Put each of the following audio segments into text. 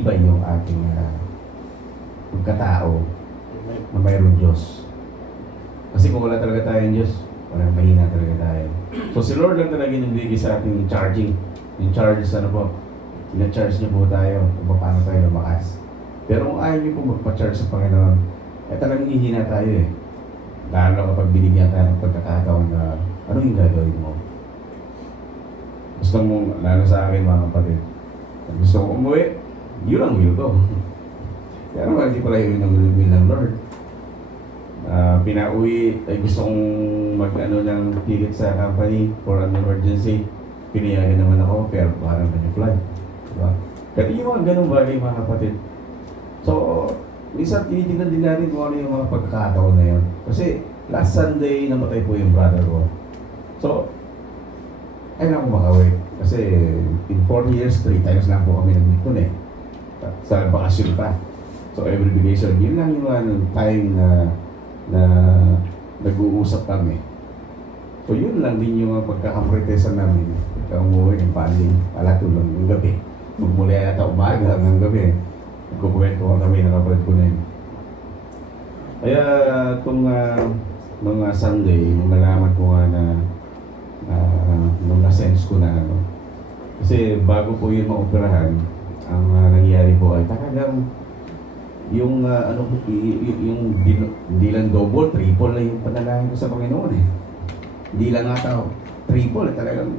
Iba yung ating pagkatao na mayroong Diyos. Kasi kung wala talaga tayong Diyos, walang mahina talaga tayo. So si Lord lang talaga yung nagbigay sa ating charging. Yung charges po, ina-charge niyo po tayo kung paano tayo lumakas. Pero kung ayaw niyo po magpa-charge sa Panginoon, talagang hihina tayo eh. Lalo kapag binigyan tayo ng pagkakataon na ano yung gagawin mo. Gusto mo, lalo sa akin mga kapatid, gusto ko umuwi, yun ang will ko. Pero hindi pala yun ang will ng Lord. Pinauwi, ay gusto kong mag-ano ng ticket sa company for an emergency. Pinayagan naman ako, pero parang fly. Diba? Kaya yung mga ganung bagay mga kapatid. So, minsan tinitingnan din natin kung ano yung mga pagkakataon na yun. Kasi last Sunday, namatay po yung brother ko. So, kailangan ko makauwi. Kasi in 4 years, 3 times lang po kami nag-meet eh. Sa bakasyon pa. So every vacation, yun lang yung time na nag-uusap kami. So yun lang din yung pagkakampritesan namin. Pagka umuwi ng paling, alatulong ng gabi. Magmula yata umaga hanggang gabi. Nagkukwento ko kami, nakapalad ko na yun. Kaya itong mga Sunday, nung nalaman ko nga na nung na-sense ko na kasi bago po yun maoperahan, ang nangyari po ay talagang yung hindi lang double, triple na yung panalangin ko sa Panginoon eh. Hindi lang nga tao, triple eh, talagang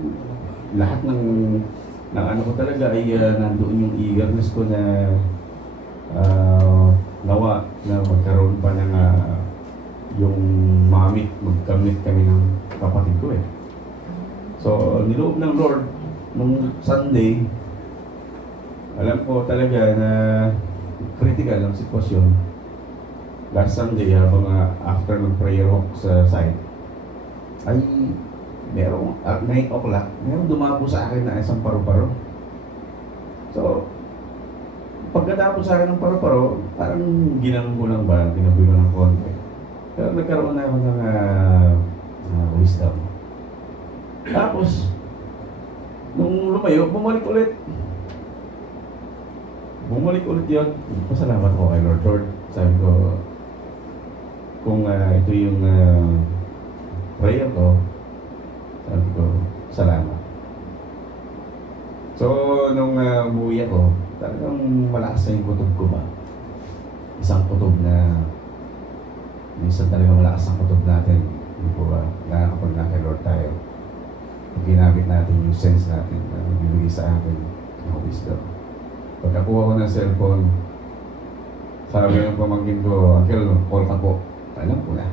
lahat ng ano ko talaga ay nandoon yung eagerness ko na nawa na magkaroon pa ng yung magkamit kami ng kapatid ko eh. So, niloob ng Lord, nung Sunday, alam ko talaga na critical ang sitwasyon. Last Sunday, habang after ng prayer walk sa site, ay merong 9 o'clock, merong dumapo sa akin na isang paru-paro. So, pagkatapos sa akin ng paru-paro, parang ginanong ko lang ba, ginaboy ko ng konti. Pero nagkaroon na ako ng wisdom. Tapos, nung lumayo, bumalik ulit. Bumalik ulit yun. Pasalamat ko kay Lord. Lord, sabi ko, kung ito yung prayer ko, sabi ko, salamat. So, nung umuwi ako, talagang malakas na yung kutob ko ba? Isang kutob na, minsan talaga malakas ang kutob natin. Hindi po ba? Na kapag na kay Lord tayo. Pag ginamit natin yung sense natin na bibigay sa atin ng wisdom. Pagkakuha ko ng cellphone, sabi ng pamangkin ko, Uncle, call ka po. Alam ko na.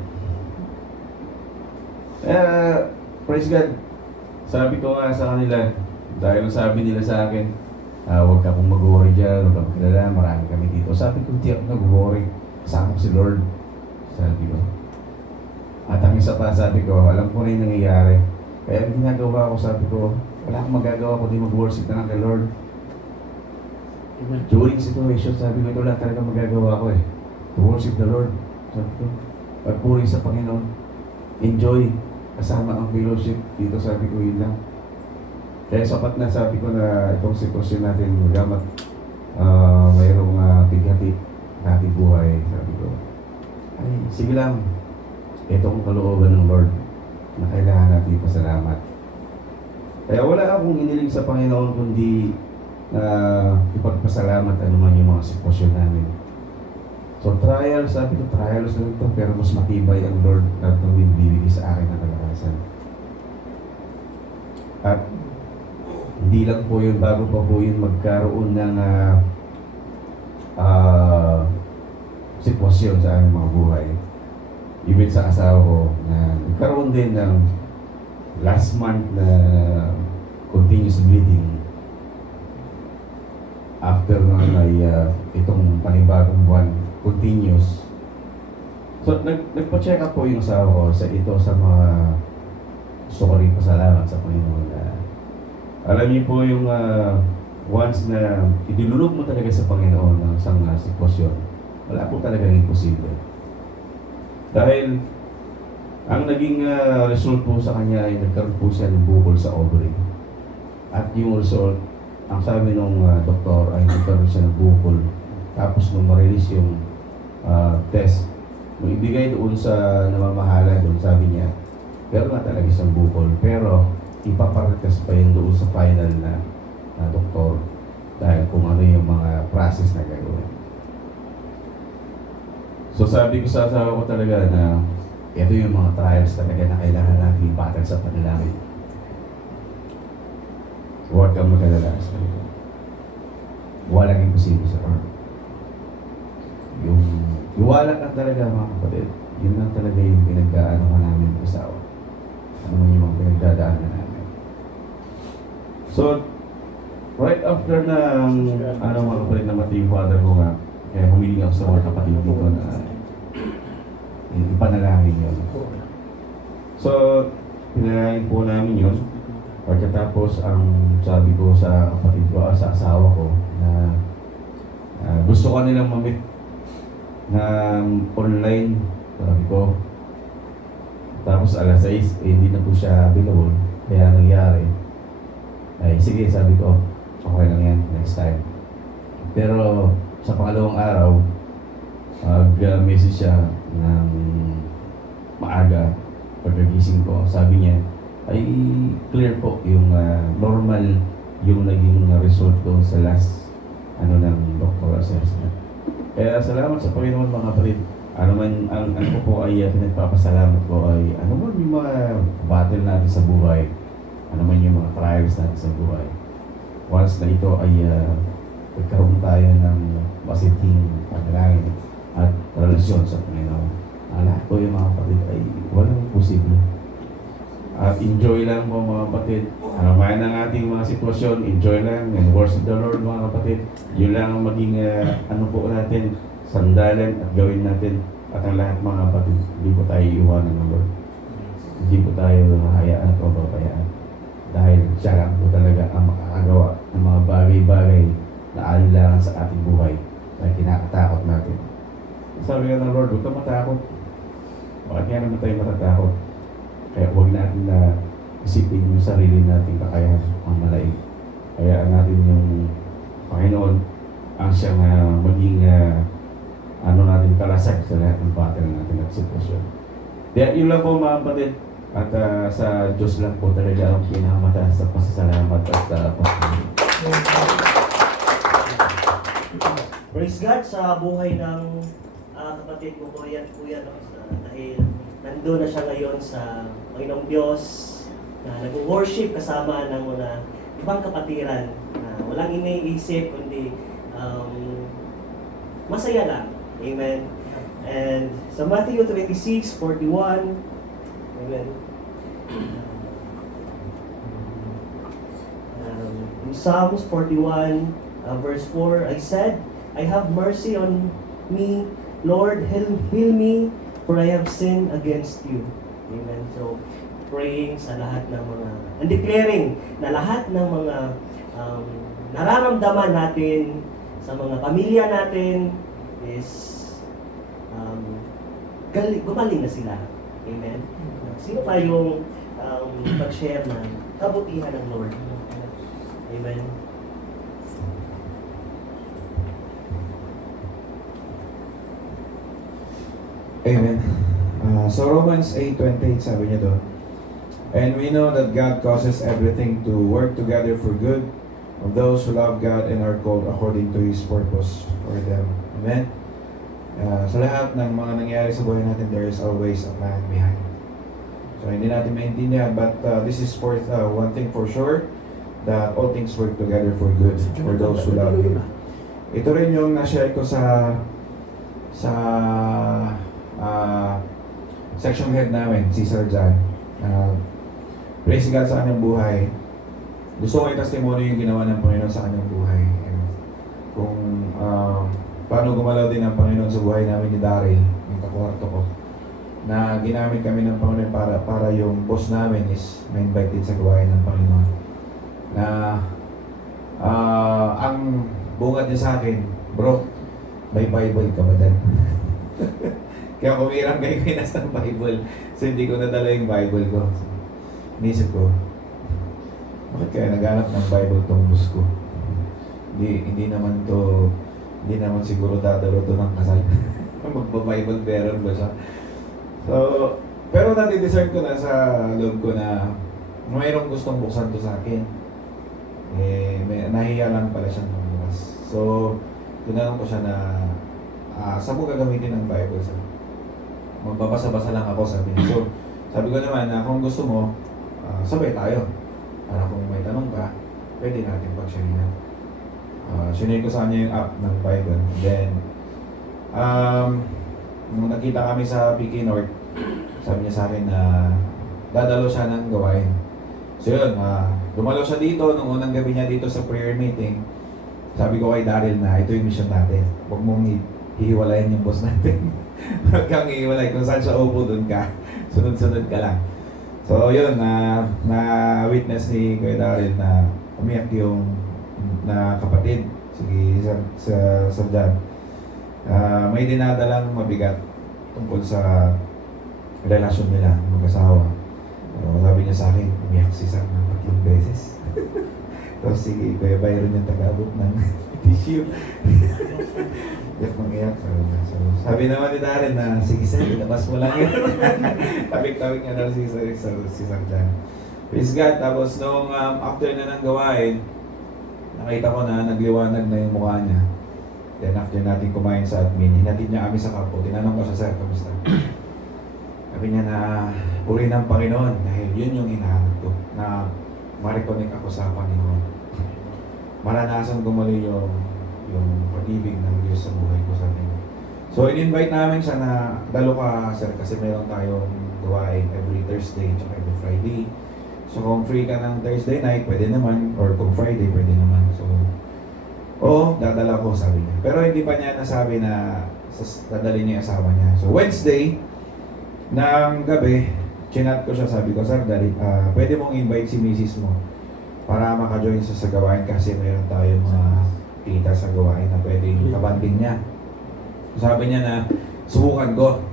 Praise God. Sabi ko nga sa kanila, dahil sabi nila sa akin, huwag ka pong mag-worry dyan, huwag ka magkilala, marami kami dito. Sabi ko, hindi ako nag-worry. Kasama ko si Lord. Sabi ko. At ang isa pa, sabi ko, alam ko na yung nangyayari. Kaya ang ginagawa ko, sabi ko, wala akong magagawa kundi mag-worship na lang kay Lord. During situation, sabi ko, ito lang talaga magagawa ko eh. To worship the Lord. Sabi ko, pagpuri sa Panginoon. Enjoy. Kasama ang fellowship. Dito sabi ko, yun lang. Kaya sapat na sabi ko na itong sitwasyon natin, magamat mayroong bighati na ating buhay. Sabi ko, ay, sige lang. Itong kalooban ng Lord na kailangan natin ipasalamat. Kaya wala akong iniling sa Panginoon kundi ipagpasalamat anuman yung mga sitwasyon namin. So trials, sabi ko, trials na ito, pero mas matibay ang Lord at nang bibigay sa akin ng kalakasan. At hindi lang po yun, bago pa po yun magkaroon ng sitwasyon sa aming mga buhay. Even sa asawa ko na nagkaroon din ng last month na continuous bleeding. After naman ay itong panibagong buwan, continuous. So nagpa-check up po yung asawa ko sa mga gusto ko rin pasalamat sa Panginoon. Alam niyo po yung once na idinulog mo talaga sa Panginoon ng isang sitwasyon, wala po talagang imposible. Dahil ang naging result po sa kanya ay nagkaroon po siya ng bukol sa ovary. At yung result, ang sabi nung doktor ay nagkaroon siya ng bukol. Tapos nung ma-release yung test, nung ibigay doon sa namamahala doon, sabi niya, pero nga talaga isang bukol. Pero ipaparetas pa yun doon sa final na doktor dahil kung ano yung mga process na gagawin. So sabi ko sa asawa ko talaga na ito yung mga trials talaga na kailangan natin ibatag sa panalangin. Huwag kang mag-alala sa kanila. Walang imposible sa Lord. Yung iwala ka talaga mga kapatid, yun lang talaga yung pinagdaan ka namin ng asawa. Ano man yung mga pinagdadaanan namin. So, right after na mga kapatid na matay yung father ko nga, kaya humiling ako sa mga kapatid dito na ipanalangin yun. So, pinalangin po namin yun. Pagkatapos, ang sabi ko sa kapatid ko, sa asawa ko, na gusto ko nilang mamit ng online, sabi ko. Tapos alas 6, hindi na po siya available. Kaya nangyari, ay sige, sabi ko, okay lang yan, next time. Pero sa pangalawang araw, mag-message siya ng maaga. Pagkagising ko, sabi niya, ay clear po yung normal yung naging result ko sa last ng doctoral assessment. Kaya salamat sa Panginoon mga kapatid. Ano man ang ko po ay pinagpapasalamat ko ay ano man yung mga battle natin sa buhay, ano man yung mga trials natin sa buhay. Once na ito ay nagkaroon tayo ng masiting panalangin at relasyon sa Panginoon. Lahat po yung mga kapatid ay walang posible. At enjoy lang po mga kapatid. Ano man ang ating mga sitwasyon, enjoy lang and worship the Lord mga kapatid. Yun lang ang maging po natin, sandalan at gawin natin. At ang lahat mga kapatid, hindi po tayo iiwanan ng Lord. Hindi po tayo hayaan at mababayaan. Dahil siya lang po talaga ang makakagawa ng mga bagay-bagay na alinlangan sa ating buhay na kinakatakot natin. Sabi nga ng Lord, huwag ka matakot. Bakit nga naman tayo matatakot? Kaya huwag natin na isipin yung sarili natin kakayahan ang malaig. Kaya natin yung Panginoon ang siyang maging natin kalasag sa lahat ng battle natin at sitwasyon. Kaya yun lang po mga kapatid. At sa Diyos lang po talaga ang pinakamataas sa pasasalamat at pasasalamat. Praise God sa buhay ng kapatid mo po yan dahil nandun na siya ngayon sa Panginoong Diyos na nag-worship kasama ng mga ibang kapatiran na walang iniisip kundi masaya lang. Amen. And sa Matthew 26:41, amen. In Psalms 41 verse 4, I said, I have mercy on me, Lord, heal me, for I have sinned against you. Amen. So, praying sa lahat ng mga, and declaring na lahat ng mga nararamdaman natin sa mga pamilya natin is gumaling na sila. Amen. Sino pa yung mag-share ng kabutihan ng Lord? Amen. Amen. So Romans 8:28 sabi niya doon, and we know that God causes everything to work together for good of those who love God and are called according to His purpose for them. Amen. Sa lahat ng mga nangyayari sa buhay natin, there is always a plan behind. So hindi natin maintindihan, but this is for one thing for sure, that all things work together for good for those who love Him. Ito rin yung na-share ko sa section head namin, si Sir John. Praise God sa kanyang buhay. Gusto ko i-testimony yung ginawa ng Panginoon sa kanyang buhay. And kung paano gumalaw din ang Panginoon sa buhay namin ni Daryl, yung kakwarto ko, na ginamit kami ng Panginoon para yung boss namin is ma-invite din sa gawain ng Panginoon. Na ang bungad niya sa akin, bro, may Bible ka ba dan? Kaya kumirang kayo pinas ng Bible. So hindi ko nadala yung Bible ko. So, inisip ko, bakit kaya naghanap ng Bible tong boss ko? hindi naman siguro dadalo to ng kasal. Magpa-Bible bearer ba siya? So, pero nadi-discern ko na sa loob ko na mayroong gustong buksan to sa akin. Nahiya lang pala siyang magbukas. So, tinanong ko siya na, saan mo gagamitin ang Bible? Sir? Magbabasa-basa lang ako, sabi niya. So, sabi ko naman na kung gusto mo, sabay tayo. Para kung may tanong ka, pwede natin pag-sharingan. Shinare ko sa kanya yung app ng Bible. Then, nung nakita kami sa PK North, sabi niya sa akin na dadalo siya ng gawain. So yun, dumalo siya dito nung unang gabi niya dito sa prayer meeting. Sabi ko kay Daryl na ito yung mission natin. Huwag mong hihiwalayin yung boss natin. Huwag kang hihiwalay. Kung saan siya upo, doon ka. Sunod-sunod ka lang. So yun, na-witness ni Kuya Daryl na umiyak yung na kapatid, si Sir John. May dinadalang mabigat tungkol sa relasyon nila, mag-asawa. Sabi niya sa akin, umiyak si Sir ng 3 beses. Tapos sige, Kuya Byron yung taga-abot ng tissue. Iyak mag-iyak. So, sabi naman ni Darren na, sige sir, ilabas mo lang yun. Tabik-tabik niya daw si Sir John. Praise God. Tapos nung after na ng gawain, nakita ko na nagliwanag na yung mukha niya. Then after natin kumain sa admin, hinatid niya kami sa kampo. Tinanong ko siya, sir, kamusta? Sabi niya na, puri ng Panginoon dahil yun yung hinahanap ko, na ma-reconnect ako sa Panginoon. Maranasan ko muli yung pag-ibig ng Diyos sa buhay ko, sabi niya. So, in-invite namin siya na dalo ka, sir, kasi meron tayong gawain every Thursday at every Friday. So, kung free ka ng Thursday night, pwede naman. Or kung Friday, pwede naman. So, dadala ko, sabi niya. Pero hindi pa niya nasabi na dadali niya yung asawa niya. So, Wednesday, ng gabi, chinat ko siya, sabi ko, sir, pwede mong invite si misis mo para maka-join siya sa gawain kasi mayroon tayong mga tita sa gawain na pwedeng kabanding niya. Sabi niya na, subukan ko.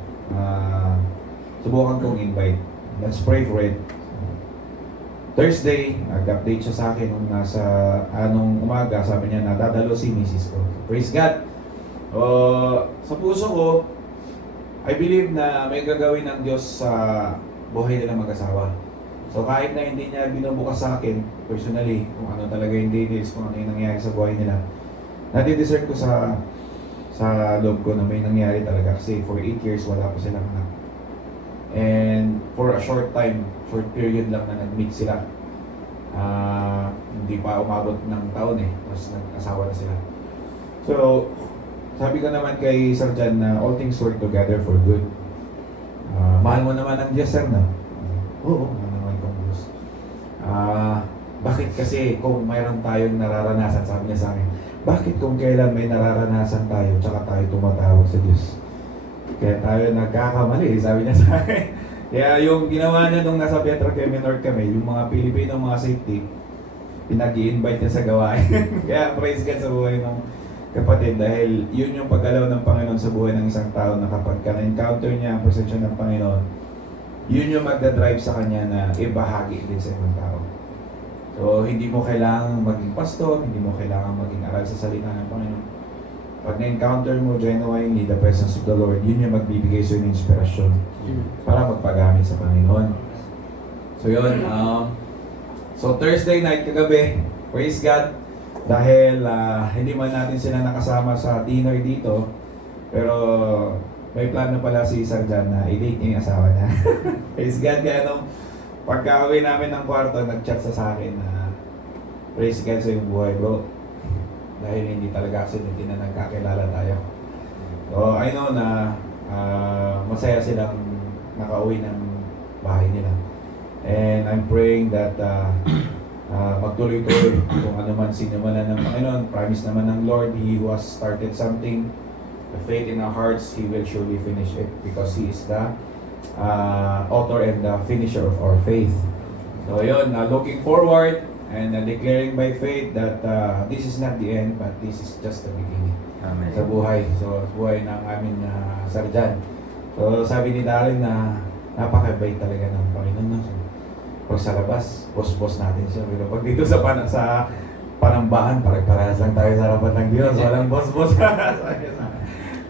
Subukan kong invite. Let's pray for it. Thursday, nag-update siya sa akin nung nasa anong umaga, sabi niya na dadalo si misis ko. Praise God! Sa puso ko, I believe na may gagawin ng Diyos sa buhay nila mag-asawa. So kahit na hindi niya binubukas sa akin, personally, kung ano talaga yung details, kung ano yung nangyari sa buhay nila, nadi-discern ko sa loob ko na may nangyari talaga kasi for 8 years wala pa silang anak. And for a short period lang na nag-meet sila. Hindi pa umabot ng taon tapos nag-asawa na sila. So, sabi ko naman kay Sir John na all things work together for good. Mahal mo naman ang Diyos, sir, no? Oo, mahal naman kong Diyos. Bakit kasi kung mayroon tayong nararanasan, sabi niya sa akin, bakit kung kailan may nararanasan tayo, tsaka tayo tumatawag sa Diyos? Kaya tayo nagkakamali, sabi niya sa akin. Kaya yung ginawa niya nung nasa Petrochem North kami, yung mga Pilipino, mga safety, pinag-i-invite niya sa gawain. Kaya praise God sa buhay ng kapatid dahil yun yung paggalaw ng Panginoon sa buhay ng isang tao na kapag ka-encounter niya ang presensya ng Panginoon, yun yung magdadrive sa kanya na ibahagi din sa ibang tao. So, hindi mo kailangang maging pastor, hindi mo kailangang maging aral sa salita ng Panginoon. Pag na-encounter mo genuinely the presence of the Lord, yun yung magbibigay sa ng inspirasyon para magpagamit sa Panginoon. So yun, so Thursday night kagabi, praise God, dahil hindi man natin sila nakasama sa dinner dito, pero may plano pala si Sir John na i-date niya yung asawa niya. Praise God, kaya nung pagka-uwi namin ng kwarto, nag-chat sa akin na praise God sa iyong buhay, bro. Dahil hindi talaga accident na nagkakilala tayo. So, I know na masaya silang nakauwi ng bahay nila. And I'm praying that magtuloy-tuloy kung ano man sinimulan ng Panginoon. Promise naman ng Lord, He who has started something, the faith in our hearts, He will surely finish it because He is the author and the finisher of our faith. So yun, looking forward and declaring by faith that this is not the end but this is just the beginning. Amen. Sa buhay. So buhay ng aming Sir John. So sabi ni Darren na napakabait talaga ng Panginoon. No? So, pag sa labas, boss natin siya. Pero pag dito sa panambahan, pare-parehas lang tayo sa harapan ng Diyos. Walang boss-boss.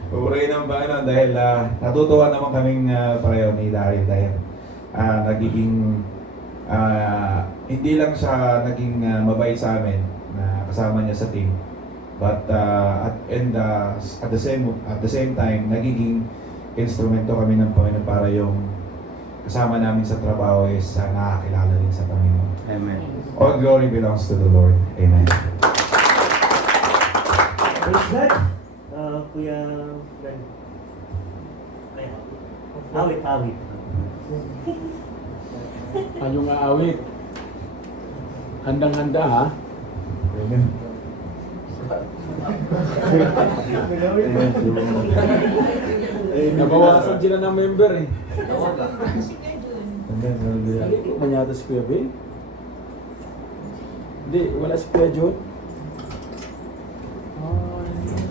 Pupurihin ng Panginoon dahil natutuwa naman kaming pareho ni Daryl dahil nagiging hindi lang siya naging mabait sa amin na kasama niya sa team, but at the same time nagiging instrumento kami ng Panginoon para yung kasama namin sa trabaho is nakakilala din sa Panginoon. Amen. All glory belongs to the Lord. Amen. Praise God. Kuya Fran. Ay, awit. Anong aawit? Handang-handa ha? Amen. Nabawasan sila ng member eh. Amen. Hallelujah. Manyata si Kuya Bill? Hindi, wala si Kuya John.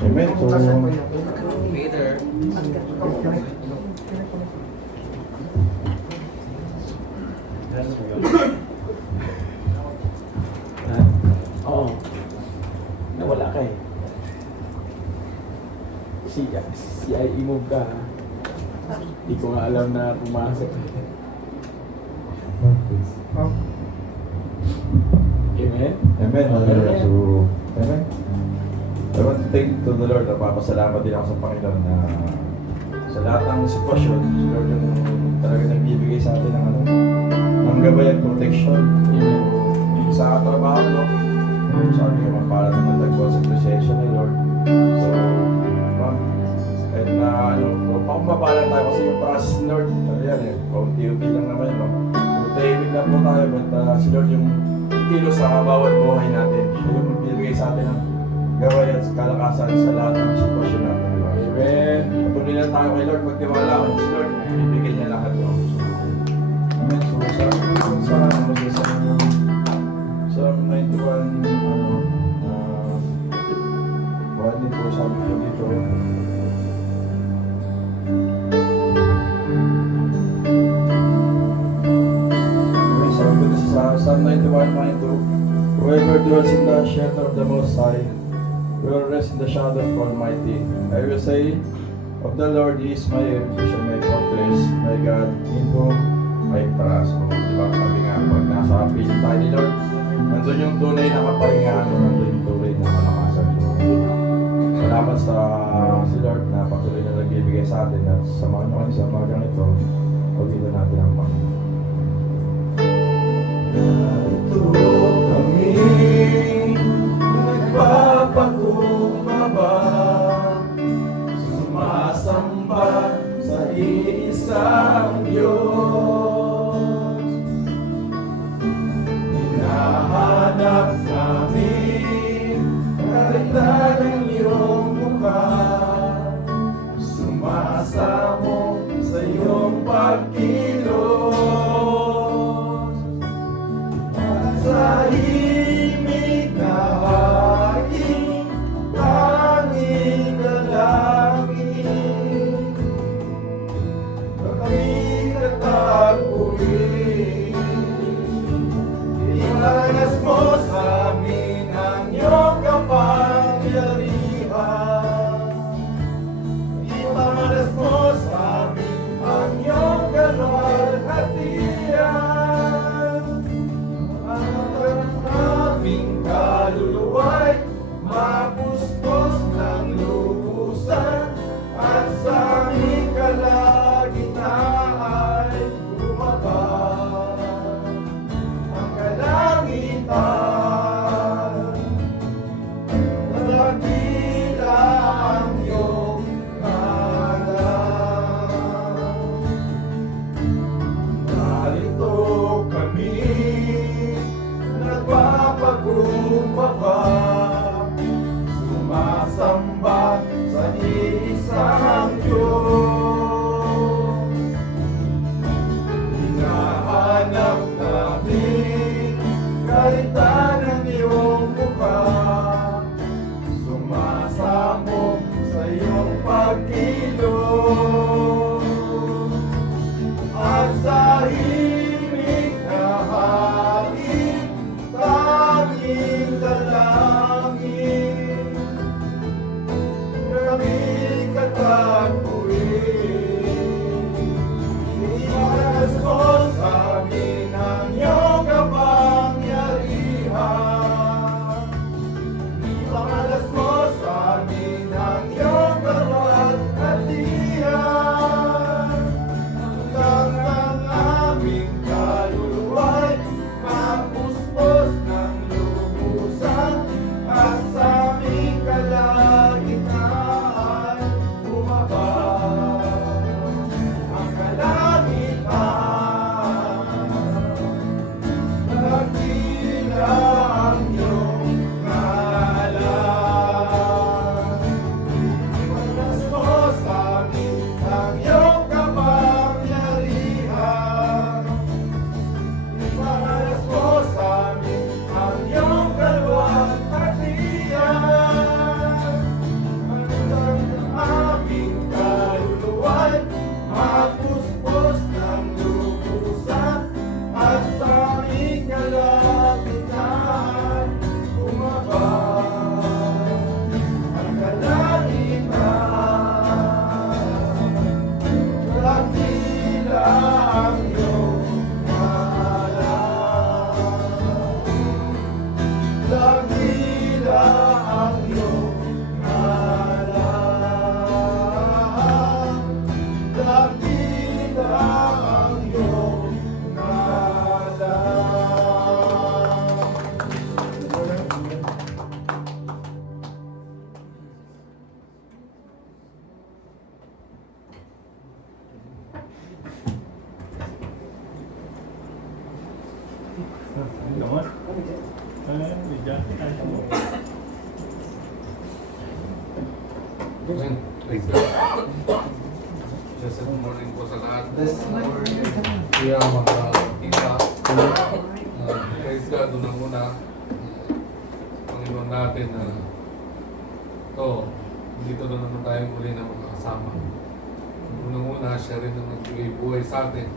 Amen. So, Oo. Nawala ka eh. Si I move ka ha? Hindi ko nga alam na pumasok. Amen? Amen. Hallelujah. So, amen. I want to thank to the Lord. Napapasalamat din ako sa Panginoon na sa lahat ng sitwasyon, si Lord yung talaga nagbibigay sa atin ng ng gabay at protection. Amen. Sa trabaho, no? Sabi nga, para naman nagkawa sa presensya ni Lord. So, kahit na pakumabalan tayo kasi yung process ni Lord, ano yan eh, paunti-unti lang naman yun, no? Tahimik lang po tayo, but si Lord yung kilos sa bawat buhay natin. Siya yung bibigay sa atin ng gaway at kalakasan sa lahat ng sitwasyon natin. Di ba? Amen. Patuloy lang tayo kay Lord, magtiwala kasi si Lord, bibigay niya lahat ng Amen. So, sa 91, one din po sabi ko dito. Okay, sabi ko sa Psalm 91:2, whoever dwells in the shelter of the Most High will rest in the shadow of Almighty. I will say of the Lord, He is my refuge and my fortress, my God, in whom I trust. So, di ba, sabi nga, pag nasa piling tayo ni Lord, nandun yung tunay na kapahingahan, nandun yung tunay na malakasan. So, salamat sa si Lord na patuloy na nagbibigay sa atin at samahan nyo kami sa magang ito, pagkita natin ang Panginoon. Narito kami, nagpapakumbaba, sumasamba sa iisang Diyos. Hinahanap namin karita ng iyong mukha, sumasamo sa iyong pagkilos. At sa himig na hangin, tanging dalangin, kami katagpuin. Iwanas mo sa amin ang iyong kapangyarihan. Iwanas mo sa amin ang iyong kalwalhatian. Ang aming kaluluwa'y mapustos ng lubusan, at sa aming kalagitnaan bumaba ang kalangitan. Nagdakila ang iyong ngalan. Narito kami, nagpapakumbaba, sumasamba sa iisang Diyos. Hinahanap namin karita ng iyong mukha, sumasamo sa iyong pagkilos. At sa himig na hangin, tanging dalangin, aming katagpuin. Iwaras mo sa amin ang iyong kapangyarihan. Iwaras mo sa amin ang iyong bawat hatian. Hanggang ang aming kaluluwa'y mapuspos ng lubusan at sa aming kalagitnaan bumaba ang kalangitan. Dakila ang iyong ngalan. Iwalas mo sa amin ang iyong kapangyarihan. Iwalas mo sa amin ang iyong kaluluwa't hatian. Hanggang ang aming kaluluwa'y mapuspos ng lubusan at sa aming kalagitnaan bumaba ang kalangitan. Dakila ang iyong ngalan. Dakila ang iyong ngalan. Dakila ang iyong ngalan. Good morning po sa lahat. Kaya mga kita, praise God, unang-una, Panginoon natin na dito na naman tayo muli na makakasama. Unang-una, siya rin ang nagbigay buhay sa atin.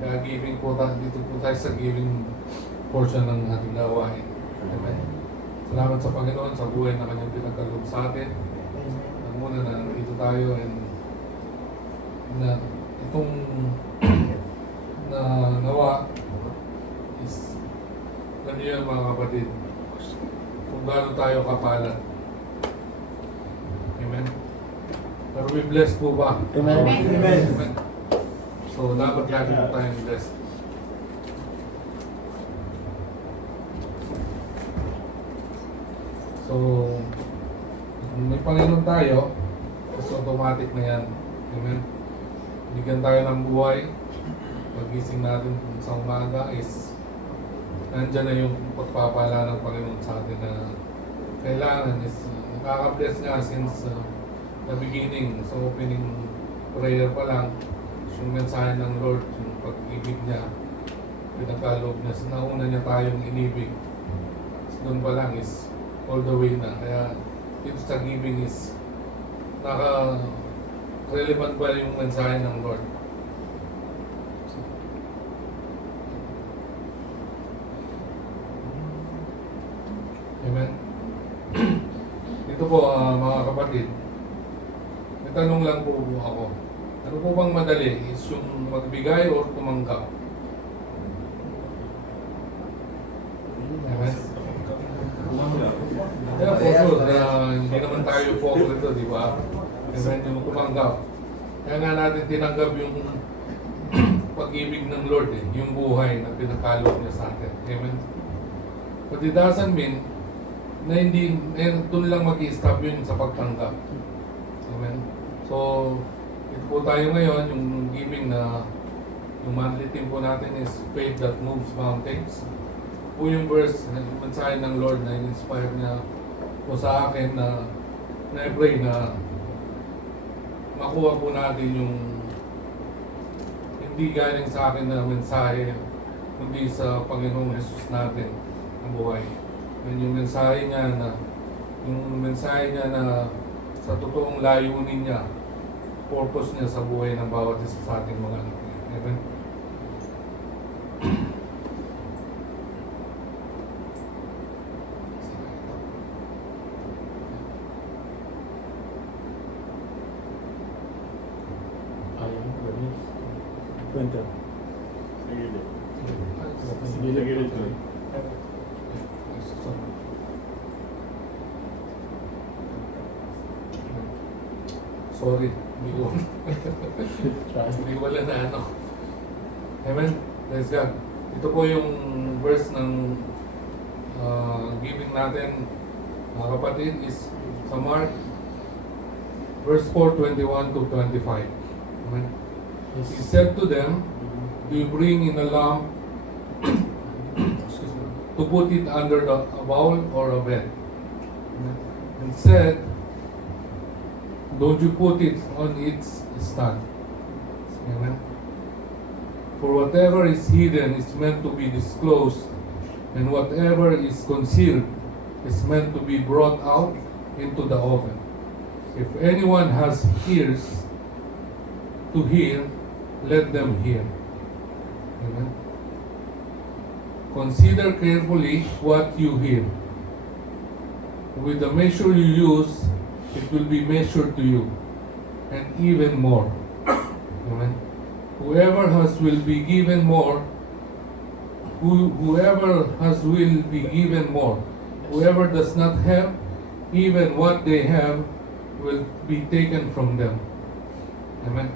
Kaya giving po tayo, dito po tayo sa giving portion ng ating gawain. Amen. Salamat sa Panginoon sa buhay na kanyang pinagkaloob sa atin. Muna na nandito tayo and na itong na nawa is alam niyo yan mga kapatid kung gaano tayo kapalan. Amen. Are we blessed po ba? Amen. Amen. So dapat lagi po tayong blessed. So kung may Panginoon tayo, kasi automatic na yan. Amen. Bigyan tayo ng buhay. Pagising natin sa umaga is nandyan na yung pagpapala ng Panginoon sa atin na kailangan is nakaka-bless nga since the beginning. So opening prayer pa lang, yung mensahe ng Lord, yung pag-ibig niya, pinagkaloob niya, nauna niya tayong inibig. So, doon pa lang is all the way na. Kaya dito sa giving is naka-relevant ba yung mensahe ng Lord. Amen. Dito po mga kapatid, may tanong lang po ako. Ano po bang madali? Is yung magbigay or tumanggap? Amen. Yeah, for sure. Hindi naman tayo po rito, di ba? Amen, yung tumanggap. Kaya nga natin tinanggap yung pag-ibig ng Lord, yung buhay na pinakaloob niya sa atin. Amen. But it doesn't mean na hindi, doon lang mag-i-stop yun sa pagtanggap. Amen. So, ito po tayo ngayon, yung giving na yung monthly theme po natin is faith that moves mountains. Po yung verse, yung mensahe ng Lord na in-inspire niya po sa akin na na-pray na makuha po natin yung hindi galing sa akin na mensahe kundi sa Panginoong Jesus natin ang buhay. Yan yung mensahe niya na sa totoong layunin niya, purpose niya sa buhay ng bawat isa sa ating mga anak. Amen. Kwento. Sige, lagyan ito. Sorry, hindi ko hindi ko wala na ano. Amen. Praise God. Ito po yung verse ng giving natin, mga kapatid, is sa Mark verse 4:21 to 25. Amen. He said to them, "Do you bring in a lamp excuse me, to put it under a bowl or a bed?" Amen. And said, "Don't you put it on its stand." Amen. For whatever is hidden is meant to be disclosed, and whatever is concealed is meant to be brought out into the open. If anyone has ears to hear, let them hear. Amen. Consider carefully what you hear. With the measure you use, it will be measured to you, and even more. Amen. Whoever has will be given more. Whoever has will be given more. Whoever does not have, even what they have will be taken from them. Amen.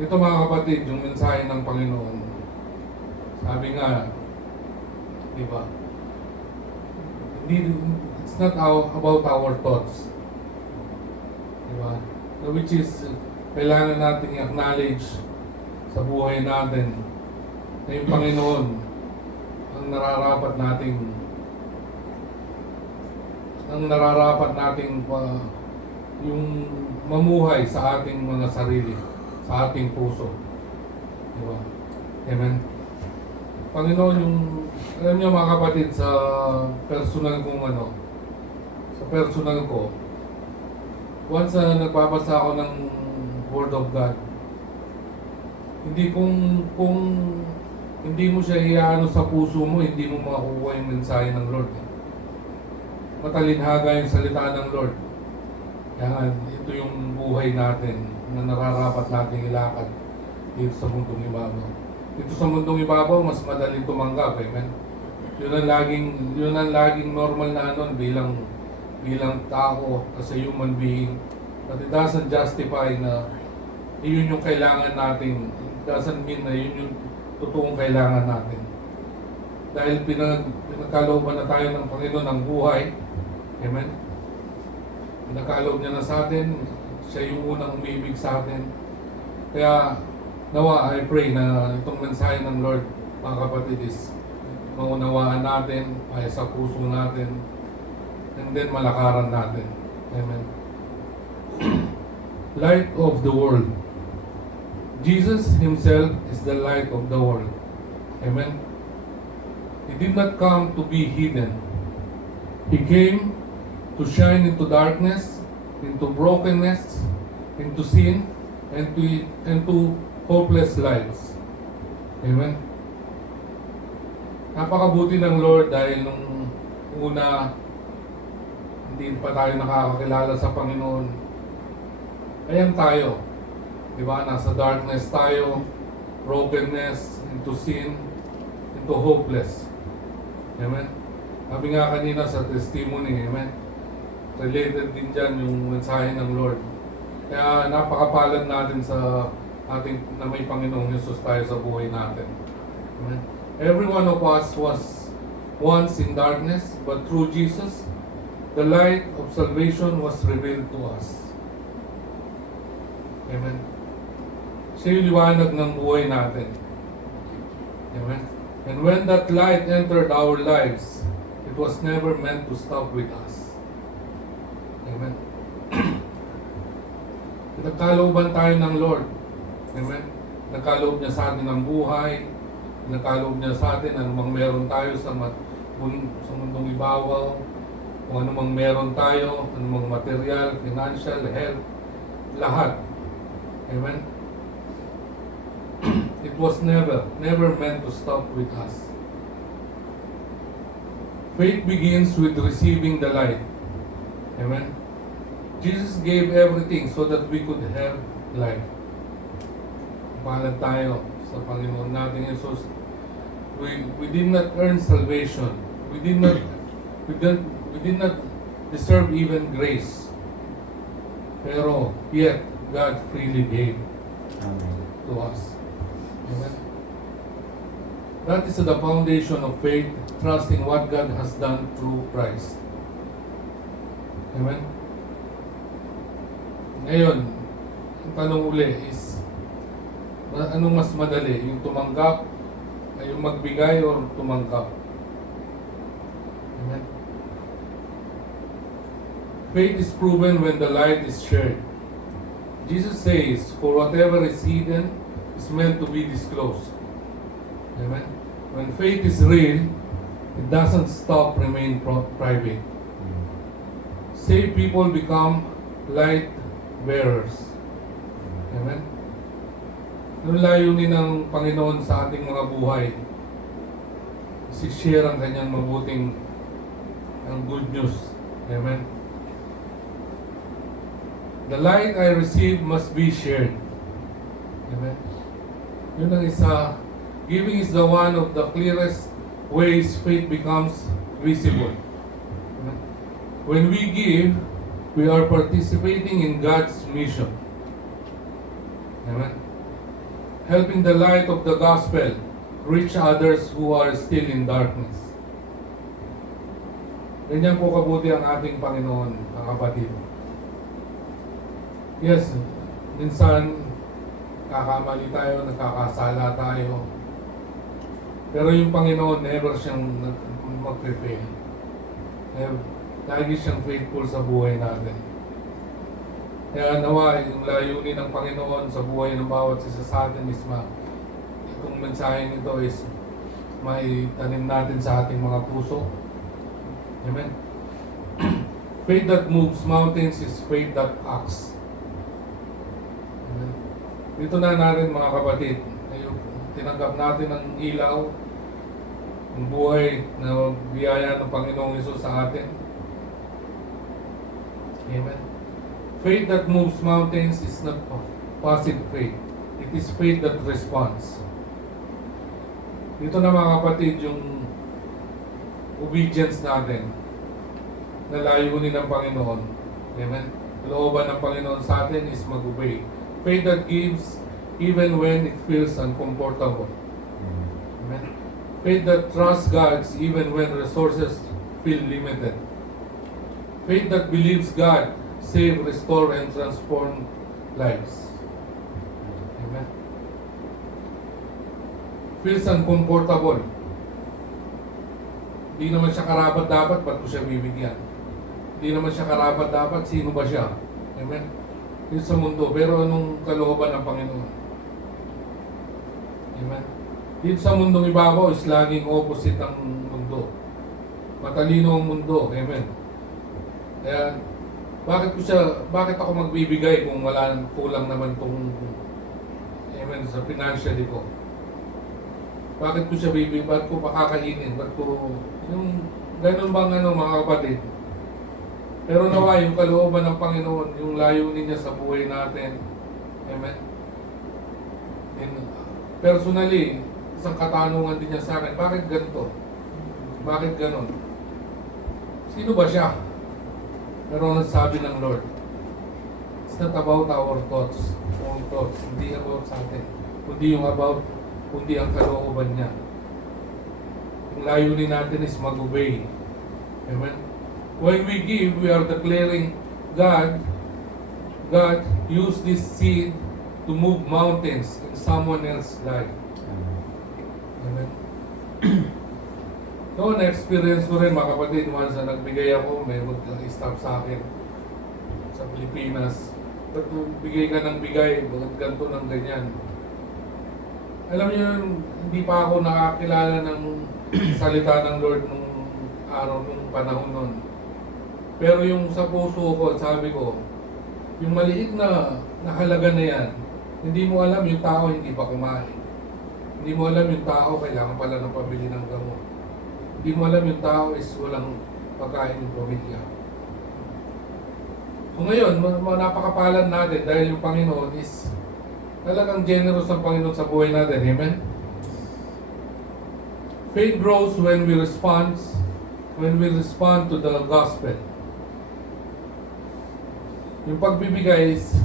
Ito mga kapatid, yung mensahe ng Panginoon. Sabi nga, di ba? It's not about our thoughts. Di ba? Which is, kailangan natin i-acknowledge sa buhay natin na yung Panginoon ang nararapat nating yung mamuhay sa ating mga sarili, sa ating puso. Di ba? Amen. Panginoon, yung alam niyo mga kapatid, sa personal ko, once nagbabasa ako ng Word of God, kung hindi mo siya iyaano sa puso mo, hindi mo makukuha yung mensahe ng Lord. Matalinhaga yung salita ng Lord. Kaya ito yung buhay natin na nararapat nating ilakad dito sa mundong ibabaw. Dito sa mundong ibabaw, mas madaling tumanggap. Amen. Yun ang laging normal na ano bilang tao, as a human being. But it doesn't justify na yun yung kailangan natin. It doesn't mean na yun yung totoong kailangan natin. Dahil pinagkalooban na tayo ng Panginoon ng buhay. Amen. Pinagkaloob niya na sa atin. Siya yung unang umibig sa atin. Kaya nawa, I pray na itong mensahe ng Lord, mga kapatid, is maunawaan natin, ay sa puso natin, and then malakaran natin. Amen. Light of the world. Jesus Himself is the light of the world. Amen. He did not come to be hidden. He came to shine into darkness, into brokenness, into sin, and to hopeless lives. Amen. Napakabuti ng Lord dahil nung una, hindi pa tayo nakakakilala sa Panginoon. Ayan tayo. Diba? Nasa darkness tayo, brokenness, into sin, into hopeless. Amen. Sabi nga kanina sa testimony, amen, related din dyan yung mensahe ng Lord. Kaya napakapalad natin sa ating na may Panginoong Jesus tayo sa buhay natin. Amen. Every one of us was once in darkness, but through Jesus, the light of salvation was revealed to us. Amen. Siya yung liwanag ng buhay natin. Amen. And when that light entered our lives, it was never meant to stop with us. Amen. Nagkalooban tayo ng Lord. Amen. Nagkaloob niya sa atin ang buhay. Nagkaloob niya sa atin anumang meron tayo sa mundong ibabaw. Kung anumang meron tayo, anumang material, financial, health, lahat. Amen. It was never meant to stop with us. Faith begins with receiving the light. Amen. Jesus gave everything so that we could have life. Palad tayo sa Panginoon nating Jesus. We did not earn salvation. We did not deserve even grace. Pero yet God freely gave Amen. to us. Amen. That is the foundation of faith, trusting what God has done through Christ. Amen. Ngayon, ang tanong uli is, anong mas madali? Yung tumanggap, ay yung magbigay o tumanggap? Amen. Faith is proven when the light is shared. Jesus says, for whatever is hidden is meant to be disclosed. Amen. When faith is real, it doesn't stop remain private. Saved people become light bearers. Amen. Yung layunin ng Panginoon sa ating mga buhay, i-share ang kanyang mabuting ang good news. Amen. The light I receive must be shared. Amen. Yun ang isa. Giving is the one of the clearest ways faith becomes visible. Amen. When we give, we are participating in God's mission. Amen. Helping the light of the gospel reach others who are still in darkness. Ganyan po kabuti ang ating Panginoon, mga kapatid. Yes, minsan kakamali tayo, nagkakasala tayo. Pero yung Panginoon, never siyang mag-fail. Lagi siyang faithful sa buhay natin. Kaya nawa, yung layunin ng Panginoon sa buhay ng bawat isa sa atin is itong mensaheng ito is maitanim natin sa ating mga puso. Amen. Faith that moves mountains is faith that acts. Amen. Dito na natin mga kapatid, tinanggap natin ang ilaw, ang buhay na biyaya ng Panginoong Hesus sa atin. Amen. Faith that moves mountains is not passive faith. It is faith that responds. Dito na mga kapatid, yung obedience natin na layunin ng Panginoon. Amen. Looban ng Panginoon sa atin is mag-obey. Faith that gives even when it feels uncomfortable. Amen. Faith that trusts God even when resources feel limited. Faith that believes God save, restore, and transform lives. Amen. Feels uncomfortable. Hindi naman siya karapat dapat, ba't ko siya bibigyan? Hindi naman siya karapat dapat, sino ba siya? Amen. Yun sa mundo, pero anong kalooban ng Panginoon? Amen. Dito sa mundong ibabaw is laging opposite ang mundo. Matalino ang mundo. Amen. Kaya, bakit ako magbibigay kung kulang naman tong, amen, sa financially ko? Bakit ko siya bibigay? Bakit ko pakakainin? Bakit ko, yung ganun bang mga kapatid? Pero nawa, yung kalooban ng Panginoon, yung layunin niya sa buhay natin. Amen. And personally, isang katanungan din niya sa akin, bakit ganito? Bakit ganon? Sino ba siya? Pero ang sabi ng Lord, it's not about our thoughts, own thoughts, hindi about sa atin, kundi ang kalooban niya. Yung layunin natin is mag-obey. Amen? When we give, we are declaring God used this seed to move mountains in someone else's life. Amen? So, na-experience ko rin mga kapatid, once na nagbigay ako, may mag-stop sa akin sa Pilipinas. Ba't bigay ka ng bigay, bakit ganito ng ganyan? Alam niyo yun, hindi pa ako nakakilala ng salita ng Lord nung araw, nung panahon nun. Pero yung sa puso ko, sabi ko, yung maliit na halaga na yan, hindi mo alam yung tao hindi pa kumain. Hindi mo alam yung tao kailangan pala ng pabili ng gamot. Hindi mo alam yung tao is walang pagkain ng pamilya. So ngayon, napakapalan natin dahil yung Panginoon is Talagang generous ang Panginoon sa buhay natin. Amen? Faith grows when we respond to the gospel. Yung pagbibigay is,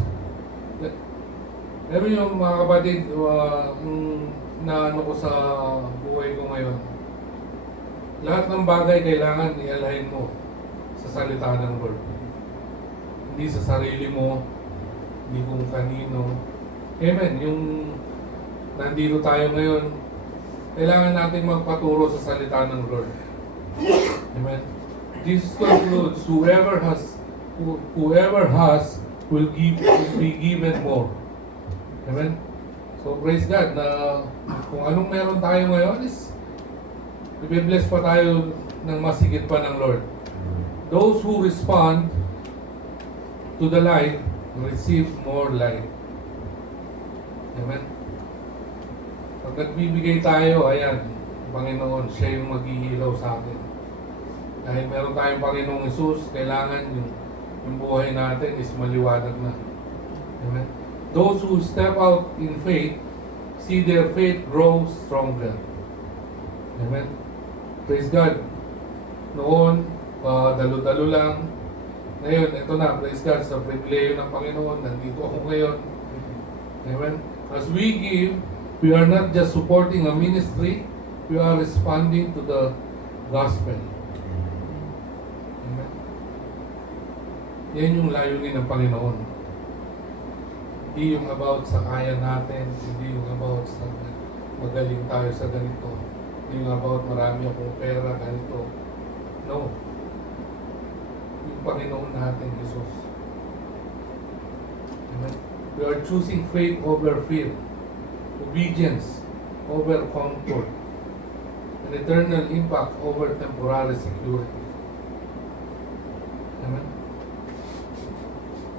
meron yung mga kapatid, na ano ko sa buhay ko ngayon. Lahat ng bagay kailangan i-align mo sa salita ng Lord. Hindi sa sarili mo, hindi kung kanino. Amen. Yung nandito tayo ngayon, kailangan natin magpaturo sa salita ng Lord. Amen. Jesus concludes, whoever has will be given more. Amen. So praise God na kung anong meron tayo ngayon is i-bless pa tayo ng masigit pa ng Lord. Those who respond to the light receive more light. Amen. Pag nagbibigay tayo, ayan, Panginoon, siya yung maghihilaw sa atin. Dahil meron tayong Panginoong Hesus, kailangan yung buhay natin is maliwanag na. Amen. Those who step out in faith, see their faith grow stronger. Amen. Praise God. Noon, dalo-dalo lang. Ngayon, ito na, praise God, sa pribileyo ng Panginoon, nandito ako ngayon. Amen. As we give, we are not just supporting a ministry, we are responding to the gospel. Amen. Yan yung layunin ng Panginoon. Hindi yung about sa kaya natin, hindi yung about sa magaling tayo sa ganito, hindi yung about marami akong pera, ganito. No. Yung Panginoon natin, Jesus. Amen. We are choosing faith over fear, obedience over comfort, an eternal impact over temporary security. Amen.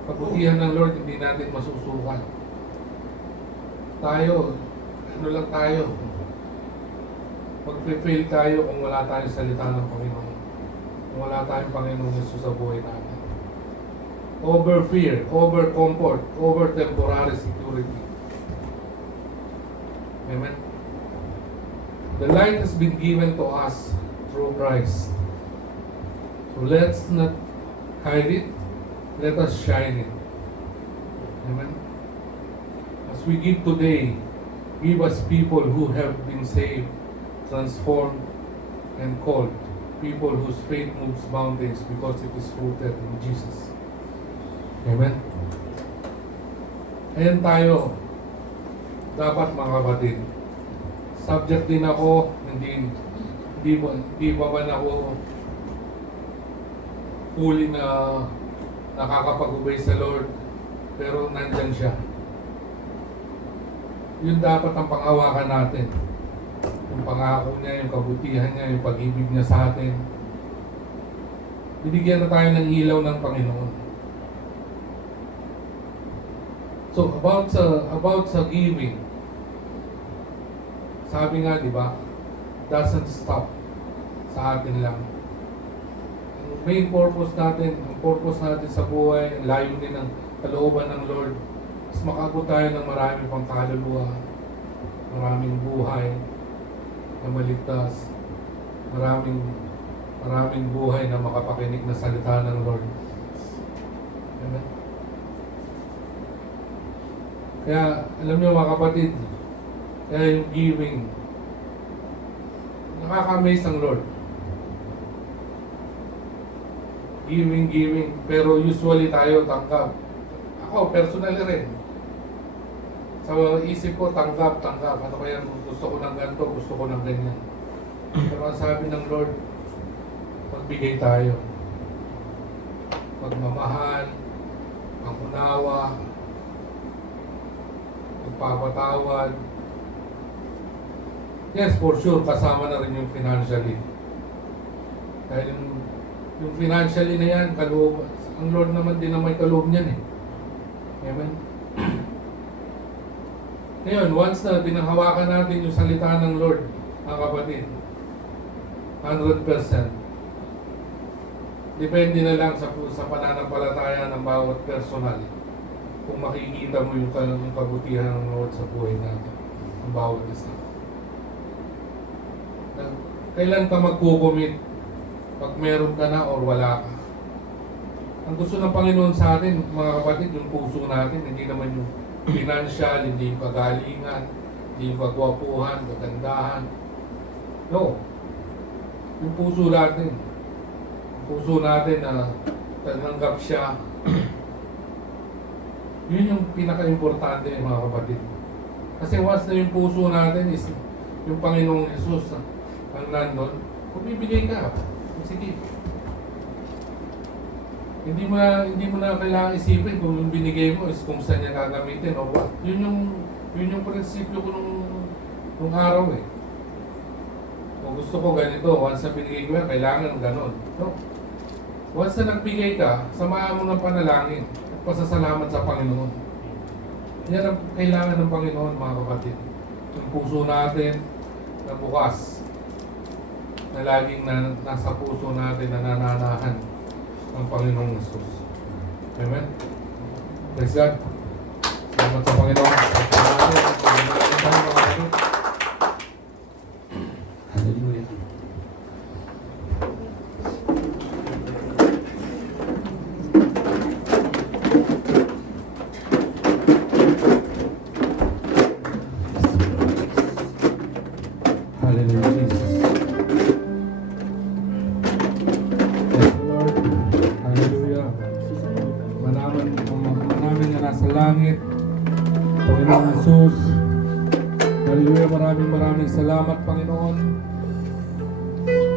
Kabutihan ng Lord, hindi natin masusukat. Tayo, ano lang tayo, magpe-fail tayo kung wala tayong salita ng Panginoon. Kung wala tayong Panginoon Jesus sa buhay natin. Over fear, over comfort, over temporary security. Amen. The light has been given to us through Christ. So let's not hide it. Let us shine it. Amen. As we give today, give us people who have been saved, transformed, and called. People whose faith moves mountains because it is rooted in Jesus. Amen. Ayan tayo. Dapat mga kapatid. Subject din ako, hindi pa man ako fully na nakakapag-obey sa Lord, pero nandyan siya. Yun dapat ang panghawakan natin. Yung pangako niya, yung kabutihan niya, yung pag-ibig niya sa atin. Binigyan na tayo ng ilaw ng Panginoon. So about sa giving, sabi nga, di ba, doesn't stop sa atin lang. Ang main purpose natin, ang purpose natin sa buhay, ang layunin ng kalooban ng Lord, is makabot tayo ng marami pang kaluluwa, maraming buhay na maligtas, maraming buhay na makapakinig na salita ng Lord. Amen. Kaya, alam niyo mga kapatid, kaya yung giving, nakaka-amaze ang Lord. Giving, pero usually tayo tanggap. Ako, personally rin. Sa isip ko, tanggap. Ano kaya, gusto ko ng ganito, gusto ko ng ganyan. Pero ang sabi ng Lord, magbigay tayo. Magmamahal, pangunawa, magpapatawad. Yes, for sure, kasama na rin yung financially. Dahil yung financially na yan, kaloob. Ang Lord naman din na may kaloob niyan eh. Amen? Ngayon, once na pinanghawakan natin yung salita ng Lord, mga kapatid, 100%. Depende na lang sa pananampalataya ng bawat personal. kung makikita mo yung kabutihan ng Lord sa buhay natin, ang bawat isa. Kailan ka magkukumit? Pag meron ka na or wala ka. Ang gusto ng Panginoon sa atin, mga kapatid, yung puso natin, hindi naman yung financial, hindi yung kagalingan, hindi yung kagwapuhan, kagandahan. No. Yung puso natin. Yung puso natin na tanggap siya. Yun yung pinaka-importante, mga kapatid. Kasi once na yung puso natin is yung Panginoong Jesus ang nandun, kung bibigay ka, sige. Hindi mo na kailangan isipin kung yung binigay mo is kung saan niya gagamitin o what. Yun yung prinsipyo ko nung araw eh. Kung gusto ko ganito, once na binigay ko yan, kailangan ganon. No? Once na nagbigay ka, samahan mo ng panalangin at pasasalamat sa Panginoon. Yan ang kailangan ng Panginoon, mga kapatid. Yung puso natin na bukas, na laging nasa puso natin na nananahan ng Panginoong Jesus. Amen? Praise God. Salamat sa Panginoon. Hallelujah. Hallelujah, Jesus. Yes, Lord. Hallelujah. Manamin na nasa langit. Panginoon Jesus. Hallelujah. Maraming salamat, Panginoon.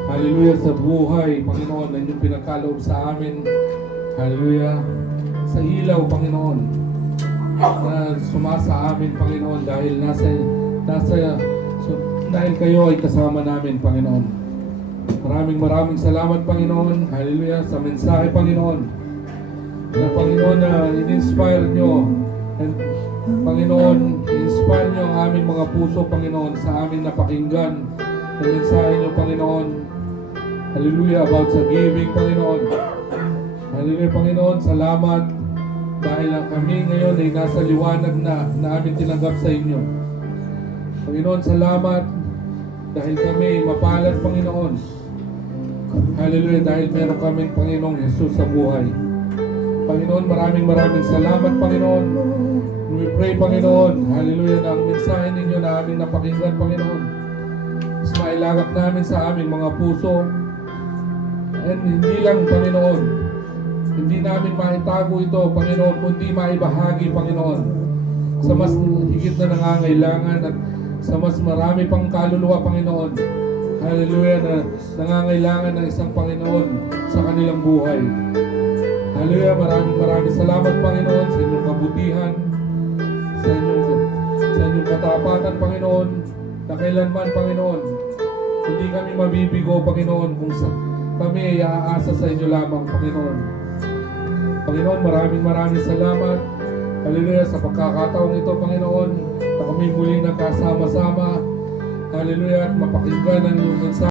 Hallelujah sa buhay, Panginoon, na inyong pinagkaloob sa amin. Hallelujah. Sa ilaw, Panginoon, na sumasa amin, Panginoon, dahil dahil kayo ay kasama namin, Panginoon. Maraming salamat, Panginoon. Hallelujah. Sa mensahe, Panginoon. Na Panginoon na in-inspire nyo. And Panginoon, inspire nyo ang aming mga puso, Panginoon, sa aming napakinggan. Ang mensahe nyo, Panginoon. Hallelujah. About sa giving, Panginoon. Hallelujah, Panginoon. Salamat. Dahil kami ngayon ay nasa liwanag na aming tinanggap sa inyo. Panginoon, salamat. Dahil kami mapalad, Panginoon. Hallelujah. Dahil meron kaming Panginoong Jesus sa buhay. Panginoon, maraming salamat, Panginoon. We pray, Panginoon. Hallelujah. Na ang mensahe ninyo na aming napakinggan, Panginoon, is mailagak namin sa aming mga puso. And hindi lang, Panginoon, hindi namin maitago ito, Panginoon, kundi maibahagi, Panginoon, sa mas higit na nangangailangan at sa mas marami pang kaluluwa, Panginoon. Hallelujah, na nangangailangan ng isang Panginoon sa kanilang buhay. Hallelujah, maraming salamat, Panginoon, sa inyong kabutihan, sa inyong katapatan, Panginoon, na kailanman, Panginoon, hindi kami mabibigo, Panginoon, kung kami ay aasa sa inyo lamang, Panginoon. Panginoon, maraming salamat. Hallelujah, sa pagkakataong ito, Panginoon, na kami muling nagkasama-sama. Hallelujah, at mapakinggan ang iyong mensahe.